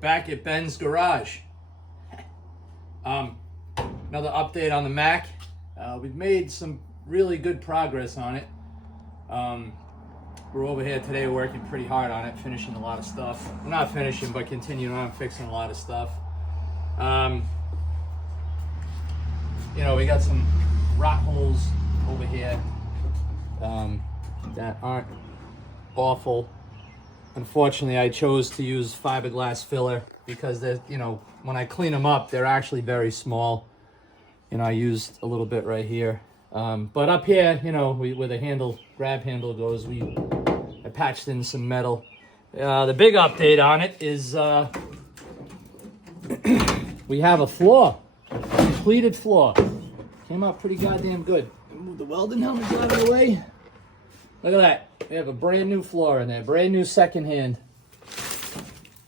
Back at Ben's garage. Another update on the Mack. We've made some really good progress on it. We're over here today working pretty hard on it, finishing a lot of stuff. Not finishing, but continuing on fixing a lot of stuff. You know, we got some rot holes over here that aren't awful. Unfortunately, I chose to use fiberglass filler because they're, you know, when I clean them up, they're actually very small. You know, I used a little bit right here. But up here, you know, where the handle, grab handle goes, I patched in some metal. The big update on it is we have a floor, a completed floor. Came out pretty goddamn good. Move the welding helmets out of the way. Look at that. We have a brand new floor in there, brand new secondhand.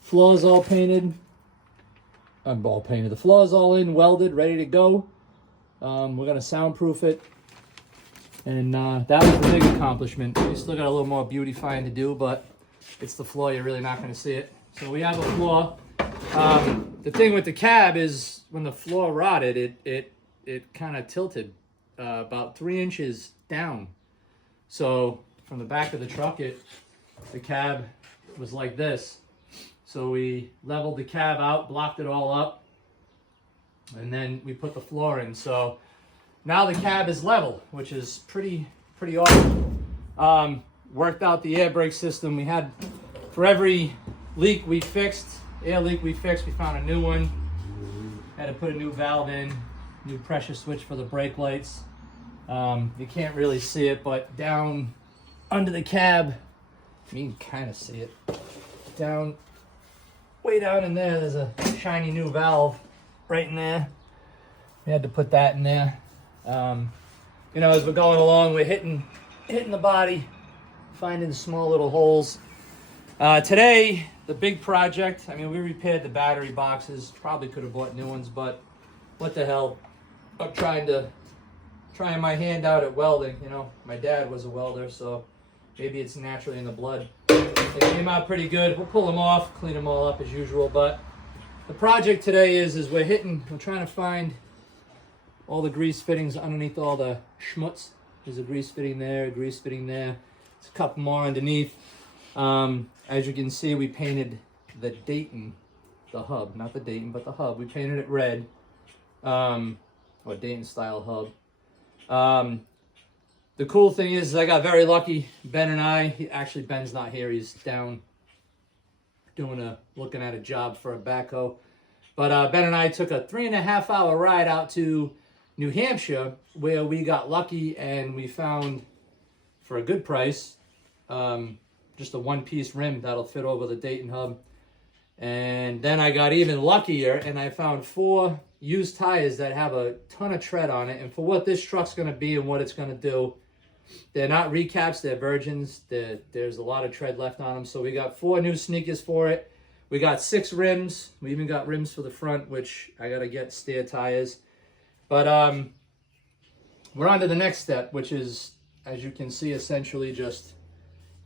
Floor's all painted. I'm all painted. The floor's all in, welded, ready to go. We're gonna soundproof it, and that was the big accomplishment. We still got a little more beautifying to do, but it's the floor. You're really not gonna see it. So we have a floor. The thing with the cab is when the floor rotted, it kind of tilted about 3 inches down. So from the back of the truck, the cab was like this. So we leveled the cab out, blocked it all up, and then we put the floor in. So now the cab is level, which is pretty awesome. Worked out the air brake system. We had, for every leak we fixed, air leak we fixed, we found a new one. Had to put a new valve in, new pressure switch for the brake lights. You can't really see it, but down under the cab, I mean, you can kind of see it. Way down in there, there's a shiny new valve right in there. We had to put that in there. You know, as we're going along, we're hitting the body, finding the small little holes. Today, the big project, I mean, we repaired the battery boxes. Probably could have bought new ones, but what the hell. I'm trying my hand out at welding. You know, my dad was a welder, so maybe it's naturally in the blood. They came out pretty good. We'll pull them off, clean them all up as usual, but the project today is we're trying to find all the grease fittings underneath all the schmutz. There's a grease fitting there, a grease fitting there. There's a couple more underneath. As you can see, we painted the Dayton, the hub, not the Dayton, but the hub. We painted it red, or Dayton style hub. The cool thing is I got very lucky. Ben and I, actually Ben's not here. He's down looking at a job for a backhoe. But Ben and I took a 3.5-hour ride out to New Hampshire, where we got lucky and we found, for a good price, just a one-piece rim that'll fit over the Dayton hub. And then I got even luckier and I found 4 used tires that have a ton of tread on it. And for what this truck's going to be and what it's going to do, they're not recaps, they're virgins. There's a lot of tread left on them. So we got 4 new sneakers for it. We got 6 rims. We even got rims for the front, which I got to get stair tires. But we're on to the next step, which is, as you can see, essentially just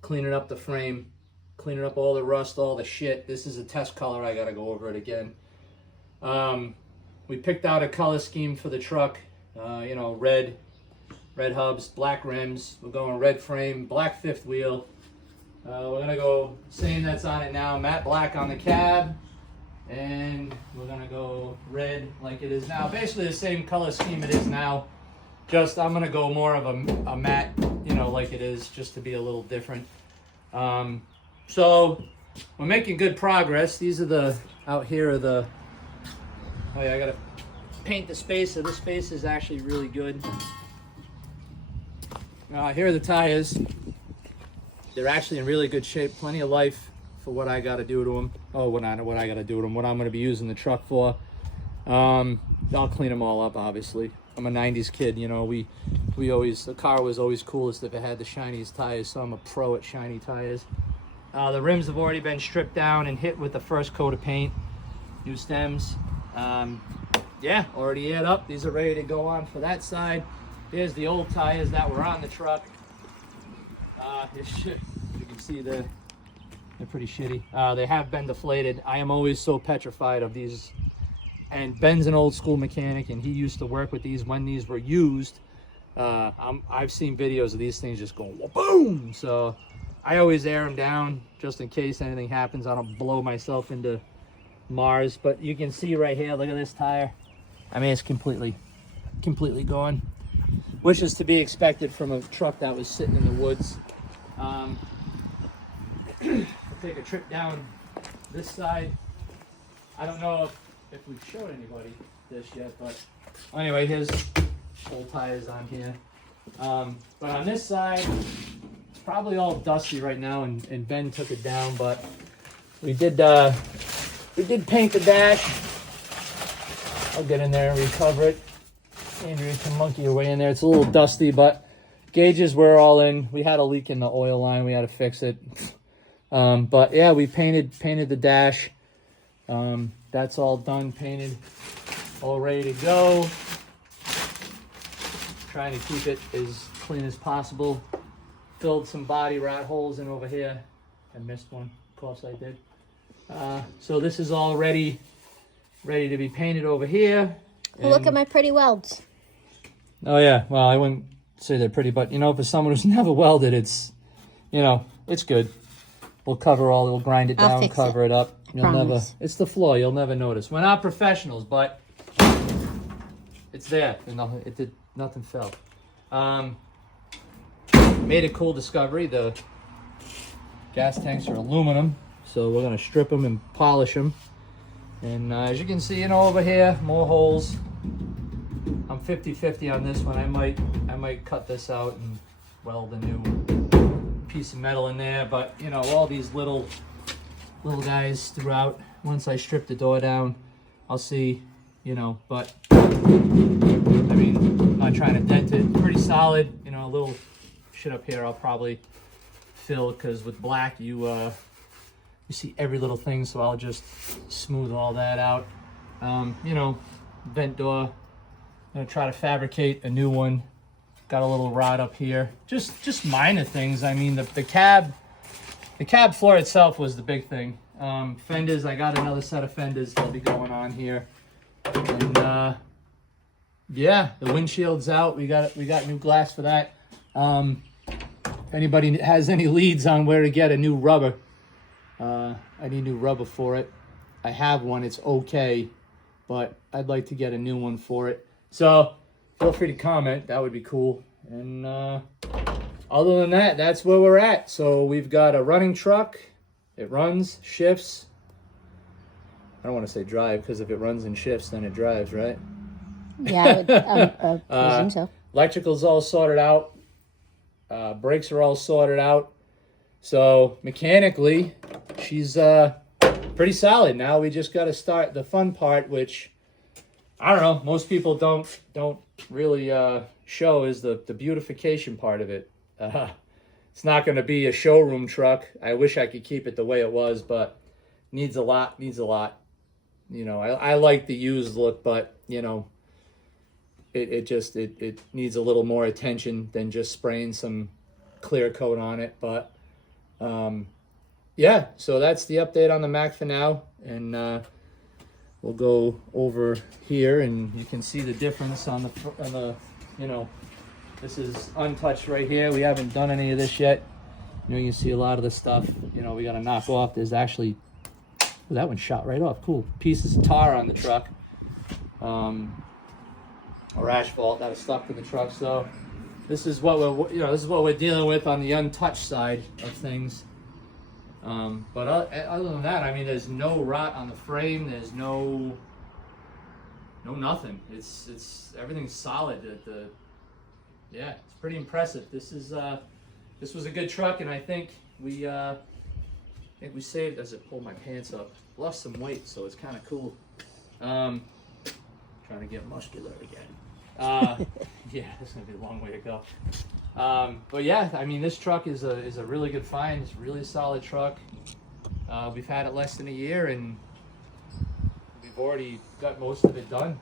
cleaning up the frame, cleaning up all the rust, all the shit. This is a test color. I got to go over it again. We picked out a color scheme for the truck, you know, red hubs, black rims. We're going red frame, black fifth wheel. We're gonna go same that's on it now, matte black on the cab, and we're gonna go red like it is now. Basically the same color scheme it is now. Just I'm gonna go more of a matte, you know, like it is, just to be a little different. So we're making good progress. These are out here are the. Oh yeah, I gotta paint the spacer. This space is actually really good. Here are the tires. They're actually in really good shape. Plenty of life for what I got to do to them. Oh, what I got to do to them. What I'm going to be using the truck for. I'll clean them all up, obviously. I'm a 90s kid, you know. We always, the car was always coolest if it had the shiniest tires, so I'm a pro at shiny tires. The rims have already been stripped down and hit with the first coat of paint. New stems. Yeah, already aired up. These are ready to go on for that side. Here's the old tires that were on the truck. You can see they're pretty shitty. They have been deflated. I am always so petrified of these. And Ben's an old school mechanic, and he used to work with these when these were used. I've seen videos of these things just going boom. So I always air them down just in case anything happens. I don't blow myself into Mars. But you can see right here, look at this tire. I mean, it's completely gone, which is to be expected from a truck that was sitting in the woods. I'll take a trip down this side. I don't know if we've showed anybody this yet, but anyway, here's old tires on here. But on this side, it's probably all dusty right now, and Ben took it down, but we did paint the dash. I'll get in there and recover it. Andrea can monkey her way in there. It's a little dusty, but gauges were all in. We had a leak in the oil line. We had to fix it. But yeah, we painted the dash. That's all done, painted, all ready to go. Trying to keep it as clean as possible. Filled some body rot holes in over here. I missed one, of course I did. So this is all ready to be painted over here. Well, look at my pretty welds. Oh yeah, well I wouldn't say they're pretty, but you know, for someone who's never welded, it's, you know, it's good. We'll grind it down, cover it up. You'll never, it's the floor, you'll never notice. We're not professionals, but it's there. Nothing fell. Made a cool discovery. The gas tanks are aluminum, so we're gonna strip them and polish them. And as you can see, you know, over here, more holes. I'm 50-50 on this one. I might cut this out and weld a new piece of metal in there, but you know, all these little guys throughout. Once I strip the door down, I'll see, you know, but I mean, I'm not trying to dent it. Pretty solid, you know. A little shit up here I'll probably fill, because with black you see every little thing, so I'll just smooth all that out. You know, vent door, I'm gonna try to fabricate a new one. Got a little rod up here, just minor things. I mean, the cab floor itself was the big thing. Fenders, I got another set of fenders that'll be going on here. And yeah, the windshield's out. We got new glass for that. If anybody has any leads on where to get a new rubber, I need new rubber for it. I have one, it's okay, but I'd like to get a new one for it. So feel free to comment, that would be cool. And other than that, that's where we're at. So we've got a running truck. It runs, shifts. I don't want to say drive, because if it runs and shifts, then it drives, right? Yeah, I presume so. Electrical's all sorted out. Brakes are all sorted out. So mechanically, she's pretty solid. Now we just got to start the fun part, which I don't know, most people don't really show, is the beautification part of it. It's not going to be a showroom truck. I wish I could keep it the way it was, but needs a lot. You know, I like the used look, but you know, it needs a little more attention than just spraying some clear coat on it. But yeah, so that's the update on the Mack for now, and we'll go over here and you can see the difference on the you know, this is untouched right here. We haven't done any of this yet. You know, you see a lot of the stuff, you know, we got to knock off. There's actually, oh, that one shot right off. Cool. Pieces of tar on the truck. Or asphalt that is stuck to the truck. So this is what we're dealing with on the untouched side of things. But other than that, I mean, there's no rot on the frame. There's no nothing. It's everything's solid. Yeah, it's pretty impressive. This was a good truck, and I think we saved, as it pulled my pants up, lost some weight, so it's kind of cool. Trying to get muscular again. Yeah, this is gonna be a long way to go. But yeah, I mean, this truck is a really good find. It's a really solid truck. We've had it less than a year, and we've already got most of it done.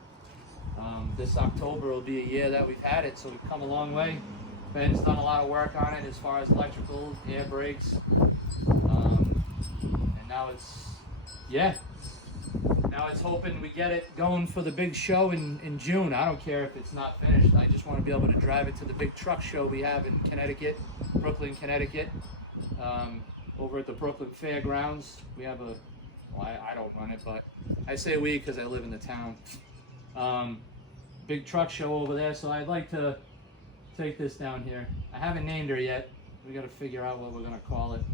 This October will be a year that we've had it, so we've come a long way. Ben's done a lot of work on it as far as electrical, air brakes, and now it's hoping we get it going for the big show in June. I don't care if it's not finished. I just want to be able to drive it to the big truck show we have in Connecticut, Brooklyn, Connecticut, over at the Brooklyn Fairgrounds. We have I don't run it, but I say we because I live in the town. Big truck show over there, so I'd like to take this down here. I haven't named her yet. We got to figure out what we're going to call it.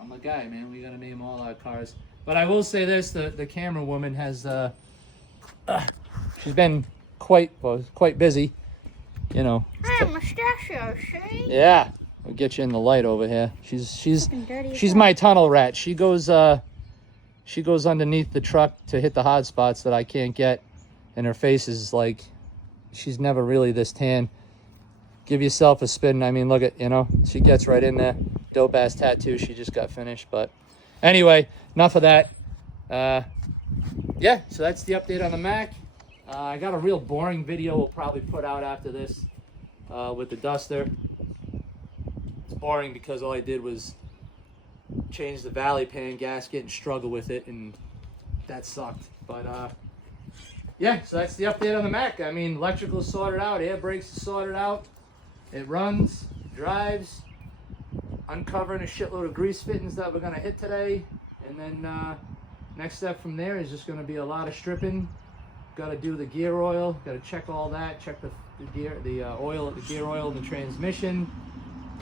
I'm a guy, man. We got to name all our cars. But I will say this, the camera woman has, she's been quite busy, you know. Hi, Mustachio, see? Yeah, we'll get you in the light over here. She's my tunnel rat. She goes underneath the truck to hit the hot spots that I can't get, and her face is like, she's never really this tan. Give yourself a spin. I mean, look at, you know, she gets right in there. Dope ass tattoo she just got finished. But anyway, enough of that. Yeah, so that's the update on the Mack. I got a real boring video we'll probably put out after this with the Duster. It's boring because all I did was change the valley pan gasket and struggle with it, and that sucked. But yeah, so that's the update on the Mack. I mean, electrical sorted out, air brakes is sorted out. It runs, drives, uncovering a shitload of grease fittings that we're gonna hit today. And then next step from there is just gonna be a lot of stripping. Gotta do the gear oil, gotta check all that, check the oil, the gear oil, the transmission.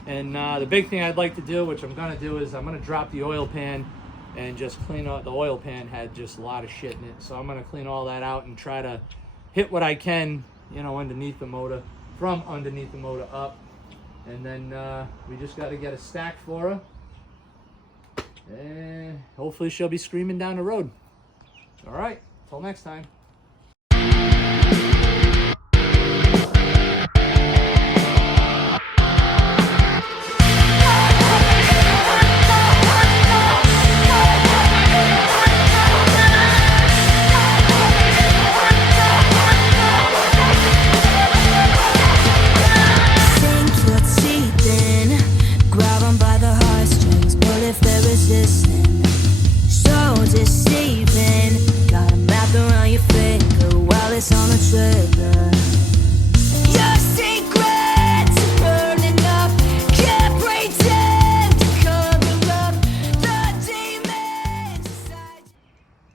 And the big thing I'd like to do, which I'm gonna do, is I'm gonna drop the oil pan and just clean out. The oil pan had just a lot of shit in it. So I'm gonna clean all that out and try to hit what I can, you know, underneath the motor, from underneath the motor up. And then we just got to get a stack for her. And hopefully she'll be screaming down the road. All right, till next time.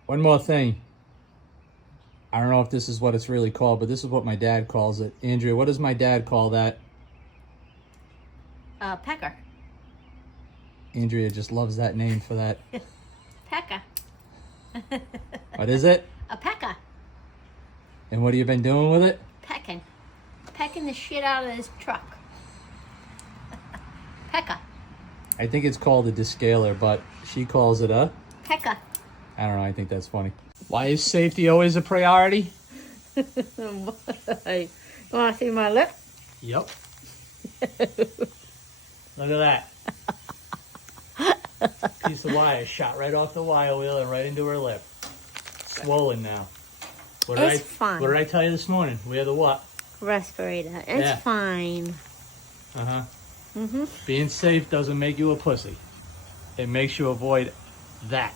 One more thing. I don't know if this is what it's really called, but this is what my dad calls it. Andrea, what does my dad call that? Pecker. Andrea just loves that name for that. Pecker. What is it? A pecker. And what have you been doing with it? Pecking. Pecking the shit out of this truck. Pecker. I think it's called a descaler, but she calls it a... Pecker. I don't know, I think that's funny. Why is safety always a priority? You want to see my lip? Yep. Look at that. Piece of wire shot right off the wire wheel and right into her lip. Swollen now. It's fine. What did I tell you this morning? Wear the what? Respirator. It's fine. Uh-huh. Being safe doesn't make you a pussy. It makes you avoid that.